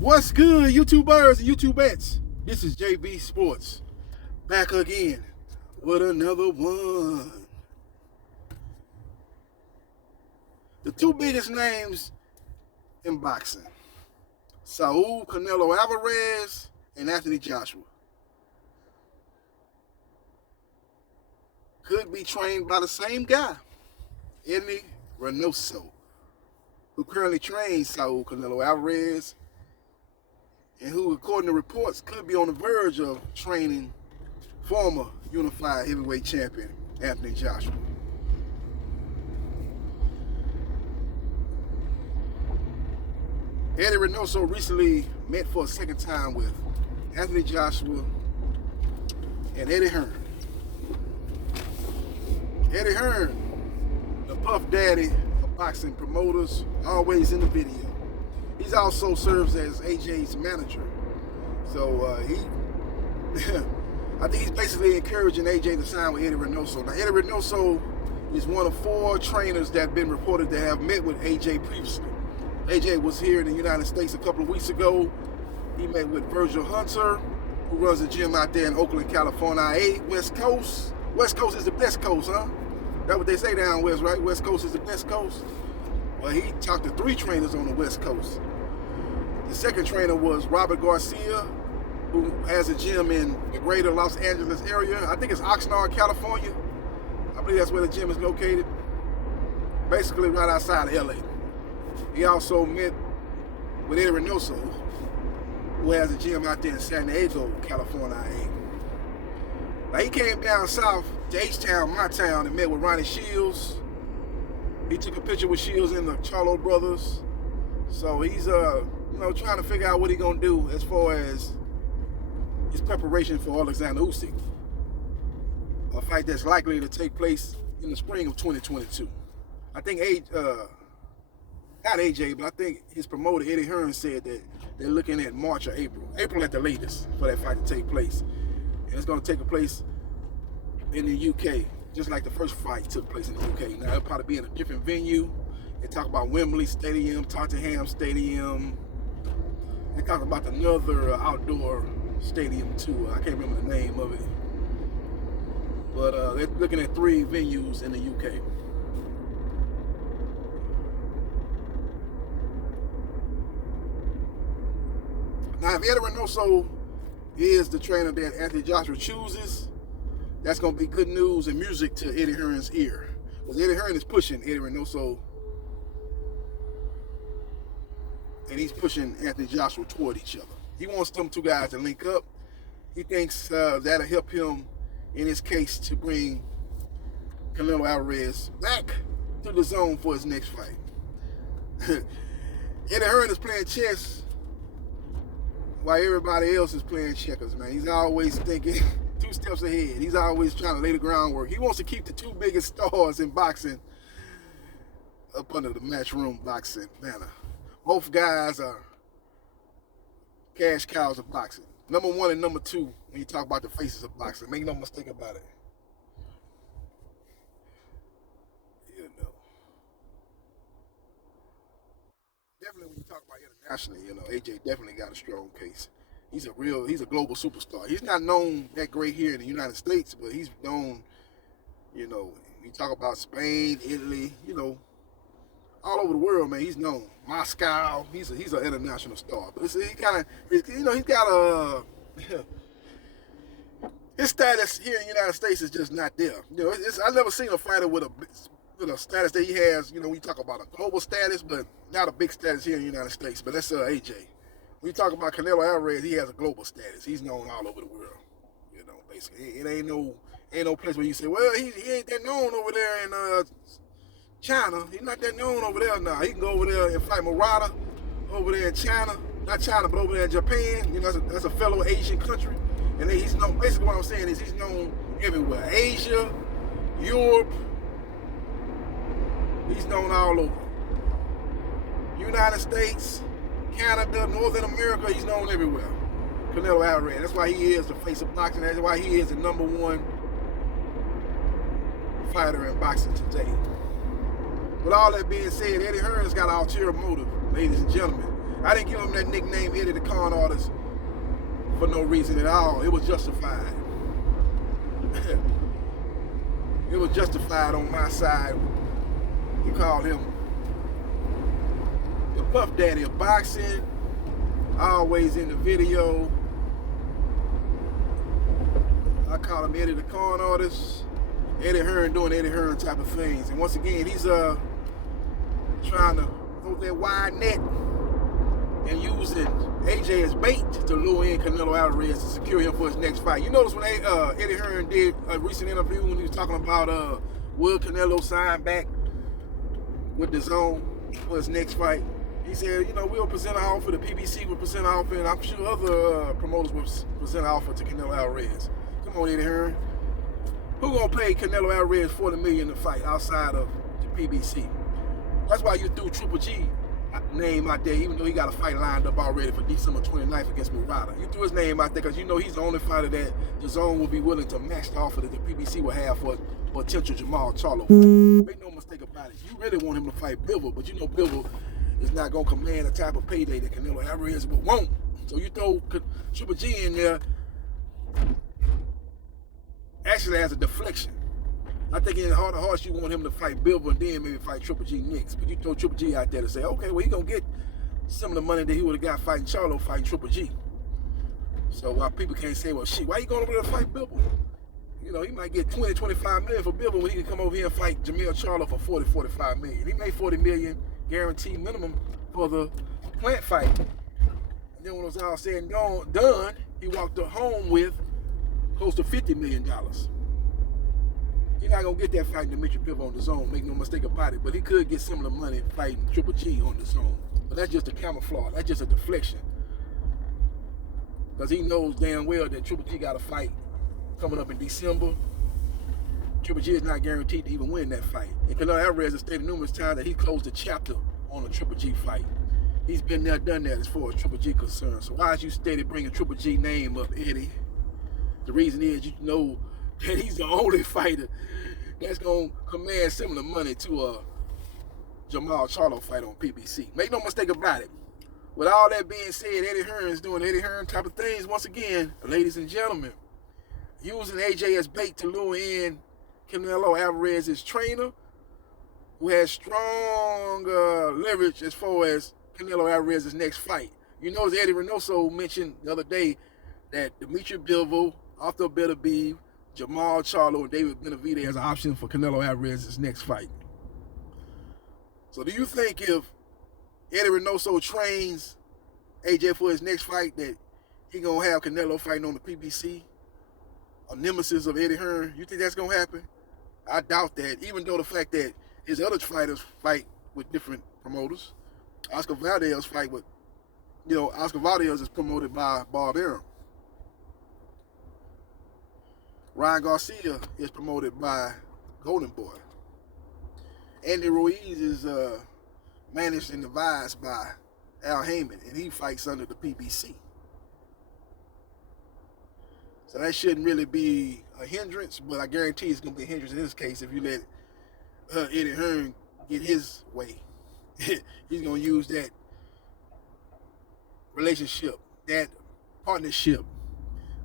What's good, YouTubers and YouTubettes? This is JB Sports, back again with another one. The two biggest names in boxing, Saul Canelo Alvarez and Anthony Joshua, could be trained by the same guy, Eddie Reynoso, who currently trains Saul Canelo Alvarez and who, according to reports, could be on the verge of training former unified heavyweight champion Anthony Joshua. Eddie Reynoso recently met for a second time with Anthony Joshua and Eddie Hearn. Eddie Hearn, the Puff Daddy of boxing promoters, always in the video. He also serves as AJ's manager. So I think he's basically encouraging AJ to sign with Eddie Reynoso. Now, Eddie Reynoso is one of 4 trainers that have been reported to have met with AJ previously. AJ was here in the United States a couple of weeks ago. He met with Virgil Hunter, who runs a gym out there in Oakland, California. Hey, West Coast. West Coast is the best coast, huh? That's what they say down west, right? West Coast is the best coast. Well, he talked to 3 trainers on the West Coast. The second trainer was Robert Garcia, who has a gym in the greater Los Angeles area. I think it's Oxnard, California. I believe that's where the gym is located. Basically right outside of LA. He also met with Eddie Reynoso, who has a gym out there in San Diego, California. Now, he came down south to H-Town, my town, and met with Ronnie Shields. He took a picture with Shields and the Charlo brothers. So he's trying to figure out what he's gonna do as far as his preparation for Alexander Usyk, a fight that's likely to take place in the spring of 2022. I think not AJ, but I think his promoter Eddie Hearn said that they're looking at March or April at the latest for that fight to take place, and it's gonna take place in the UK, just like the first fight took place in the UK. Now it'll probably be in a different venue. They talk about Wembley Stadium, Tottenham Stadium. They talk about another outdoor stadium too. I can't remember the name of it. But they're looking at 3 venues in the UK. Now, if Eddie Reynoso is the trainer that Anthony Joshua chooses, that's going to be good news and music to Eddie Hearn's ear. Because Eddie Hearn is pushing Eddie Reynoso, and he's pushing Anthony Joshua toward each other. He wants them 2 guys to link up. He thinks that'll help him in his case to bring Canelo Alvarez back to the zone for his next fight. Eddie Hearn is playing chess while everybody else is playing checkers, man. He's always thinking 2 steps ahead. He's always trying to lay the groundwork. He wants to keep the 2 biggest stars in boxing up under the matchroom boxing banner. Both guys are cash cows of boxing. Number 1 and number 2 when you talk about the faces of boxing. Make no mistake about it. Definitely when you talk about internationally, AJ definitely got a strong case. He's a global superstar. He's not known that great here in the United States, but he's known, you talk about Spain, Italy, all over the world, man. He's known. Moscow. He's an international star. But he's got his status here in the United States is just not there. I've never seen a fighter with a status that he has. We talk about a global status, but not a big status here in the United States. But that's AJ. When you talk about Canelo Alvarez, he has a global status. He's known all over the world. Basically, it ain't no place where you say, well, he ain't that known over there in China. He's not that known over there now. He can go over there and fight Murata over there in China. Not China, but over there in Japan. That's a fellow Asian country. And he's known, basically what I'm saying is he's known everywhere. Asia, Europe. He's known all over. United States, Canada, Northern America, he's known everywhere. Canelo Alvarez. That's why he is the face of boxing. That's why he is the number 1 fighter in boxing today. With all that being said, Eddie Hearn's got an ulterior motive, ladies and gentlemen. I didn't give him that nickname, Eddie the Con Artist, for no reason at all. It was justified. It was justified on my side. You called him the Puff Daddy of boxing, always in the video. I call him Eddie the Con Artist. Eddie Hearn doing Eddie Hearn type of things. And once again, he's trying to throw that wide net and using AJ as bait to lure in Canelo Alvarez to secure him for his next fight. You notice when Eddie Hearn did a recent interview when he was talking about will Canelo sign back with the zone for his next fight, he said, you know, we'll present an offer, the PBC will present an offer, and I'm sure other promoters will present an offer to Canelo Alvarez. Come on, Eddie Hearn. Who gonna pay Canelo Alvarez $40 million to fight outside of the PBC? That's why you threw Triple G name out there, even though he got a fight lined up already for December 29th against Murata. You threw his name out there because you know he's the only fighter that the zone will be willing to match the offer that the PBC will have for potential Jamal Charlo fight. Make no mistake about it. You really want him to fight Bivol, but you know Bivol is not going to command the type of payday that Canelo Alvarez won't. So you throw Triple G in there actually as a deflection. I think in the heart of hearts you want him to fight Bivol and then maybe fight Triple G next. But you throw Triple G out there to say, okay, well, he going to get some of the money that he would have got fighting Charlo, fighting Triple G. So while people can't say, well, shit, why you going over there to fight Bivol? You know, he might get 20, 25 million for Bivol when he can come over here and fight Jamil Charlo for 40, 45 million. He made 40 million guaranteed minimum for the Plant fight. And then when it was all said and done, he walked home with close to $50 million. He's not going to get that fight Dimitri Bivol on the zone, make no mistake about it, but he could get similar money fighting Triple G on the zone. But that's just a camouflage, that's just a deflection. Because he knows damn well that Triple G got a fight coming up in December. Triple G is not guaranteed to even win that fight. And Canelo Alvarez has stated numerous times that he closed the chapter on a Triple G fight. He's been there, done that as far as Triple G concerned. So why is you steady bringing Triple G name up, Eddie? The reason is you know that he's the only fighter that's going to command similar money to a Jamal Charlo fight on PBC. Make no mistake about it. With all that being said, Eddie Hearn is doing Eddie Hearn type of things. Once again, ladies and gentlemen, using AJ as bait to lure in Canelo Alvarez's trainer, who has strong leverage as far as Canelo Alvarez's next fight. You know, as Eddie Reynoso mentioned the other day, that Dimitri Bivol, Arthur Beterbiev, Jamal Charlo, and David Benavidez as an option for Canelo Alvarez's next fight. So do you think if Eddie Reynoso trains AJ for his next fight that he gonna have Canelo fighting on the PBC, a nemesis of Eddie Hearn? You think that's gonna happen? I doubt that, even though the fact that his other fighters fight with different promoters. Oscar Valdez fight with, you know, Oscar Valdez is promoted by Bob Arum. Ryan Garcia is promoted by Golden Boy. Andy Ruiz is managed and advised by Al Heyman, and he fights under the PBC. So that shouldn't really be a hindrance, but I guarantee it's going to be a hindrance in this case if you let Eddie Hearn get his way. He's going to use that relationship, that partnership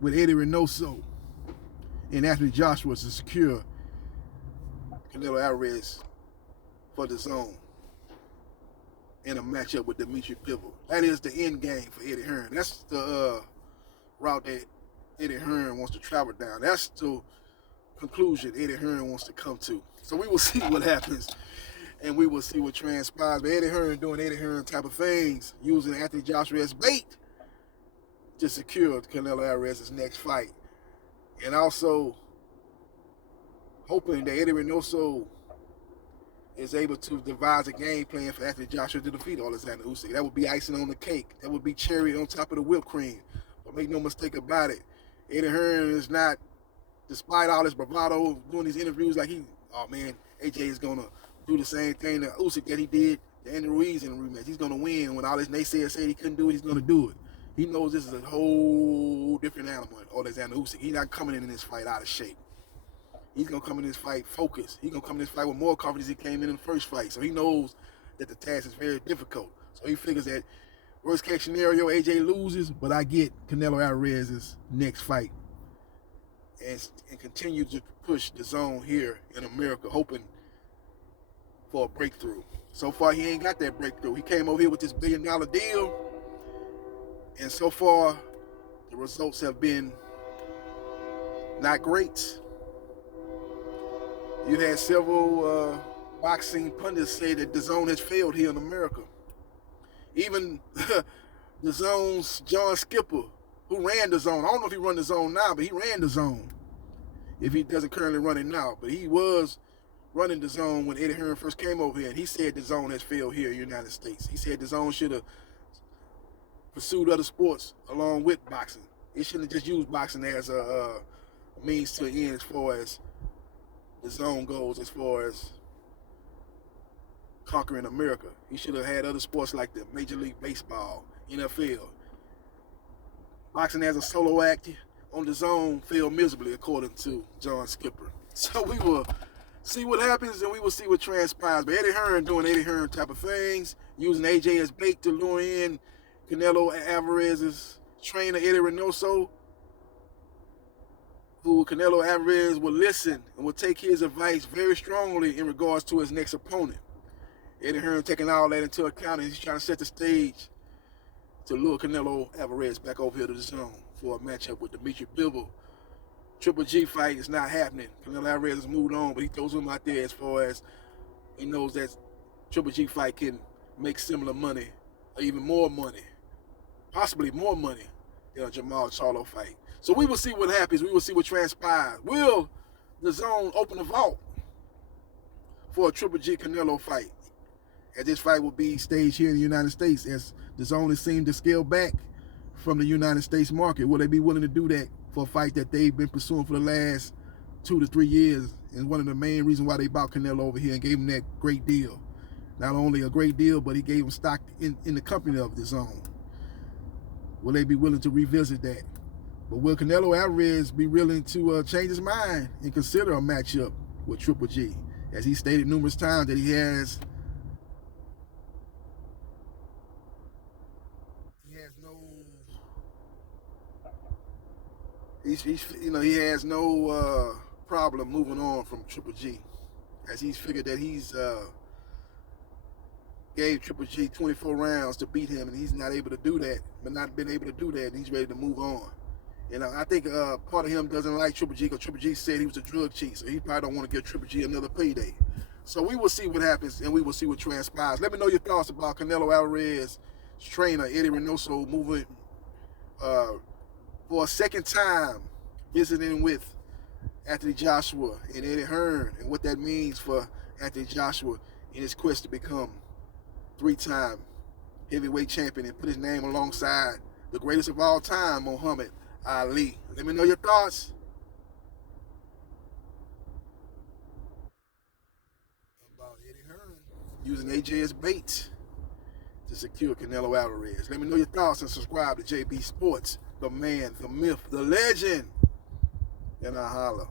with Eddie Reynoso and Anthony Joshua to secure Canelo Alvarez for the zone in a matchup with Dimitri Bivol. That is the end game for Eddie Hearn. That's the route that Eddie Hearn wants to travel down. That's the conclusion Eddie Hearn wants to come to. So we will see what happens, and we will see what transpires. But Eddie Hearn doing Eddie Hearn type of things, using Anthony Joshua as bait to secure Canelo Alvarez's next fight. And also hoping that Eddie Reynoso is able to devise a game plan for Anthony Joshua to defeat Alexander Usyk. That would be icing on the cake. That would be cherry on top of the whipped cream. But make no mistake about it, Eddie Hearn is not, despite all his bravado, doing these interviews like oh man, AJ is going to do the same thing to Usyk that he did to Andy Ruiz in the rematch. He's going to win. When all his naysayers said he couldn't do it, he's going to do it. He knows this is a whole different animal, Alexander Usyk. He's not coming in this fight out of shape. He's going to come in this fight focused. He's going to come in this fight with more confidence he came in the first fight. So he knows that the task is very difficult. So he figures that Worst case scenario, AJ loses, but I get Canelo Alvarez's next fight and continue to push the zone here in America, hoping for a breakthrough. So far, he ain't got that breakthrough. He came over here with this $1 billion deal, and so far, the results have been not great. You had several boxing pundits say that the zone has failed here in America. Even the zone's John Skipper, who ran the zone. I don't know if he run the zone now, but he ran the zone. If he doesn't currently run it now, but he was running the zone when Eddie Hearn first came over here, and he said the zone has failed here in the United States. He said the zone should have pursued other sports along with boxing. It shouldn't have just used boxing as a means to an end as far as the zone goes, as far as conquering America. He should have had other sports like the Major League Baseball, NFL. Boxing as a solo act on the zone failed miserably, according to John Skipper. So we will see what happens, and we will see what transpires. But Eddie Hearn doing Eddie Hearn type of things, using AJ as bait to lure in Canelo Alvarez's trainer, Eddie Reynoso, who Canelo Alvarez will listen and will take his advice very strongly in regards to his next opponent. Eddie Hearn taking all that into account, and he's trying to set the stage to lure Canelo Alvarez back over here to the zone for a matchup with Dimitri Bivol. Triple G fight is not happening. Canelo Alvarez has moved on, but he throws him out there as far as he knows that Triple G fight can make similar money, or even more money, possibly more money than a Jamal Charlo fight. So we will see what happens. We will see what transpires. Will the zone open the vault for a Triple G Canelo fight? As this fight will be staged here in the United States, as the zone has seemed to scale back from the United States market. Will they be willing to do that for a fight that they've been pursuing for the last 2 to 3 years? And one of the main reasons why they bought Canelo over here and gave him that great deal. Not only a great deal, but he gave him stock in the company of the zone. Will they be willing to revisit that? But will Canelo Alvarez be willing to change his mind and consider a matchup with Triple G? As he stated numerous times that he has he has no problem moving on from Triple G, as he's figured that he's gave Triple G 24 rounds to beat him, and he's not able to do that, but not been able to do that, and he's ready to move on. And I think part of him doesn't like Triple G, because Triple G said he was a drug cheat, so he probably don't want to give Triple G another payday. So we will see what happens, and we will see what transpires. Let me know your thoughts about Canelo Alvarez's trainer, Eddie Reynoso, moving for a second time, visiting with Anthony Joshua and Eddie Hearn, and what that means for Anthony Joshua in his quest to become 3-time heavyweight champion and put his name alongside the greatest of all time, Muhammad Ali. Let me know your thoughts about Eddie Hearn using AJ as bait to secure Canelo Alvarez. Let me know your thoughts and subscribe to JB Sports, the man, the myth, the legend, and I holla.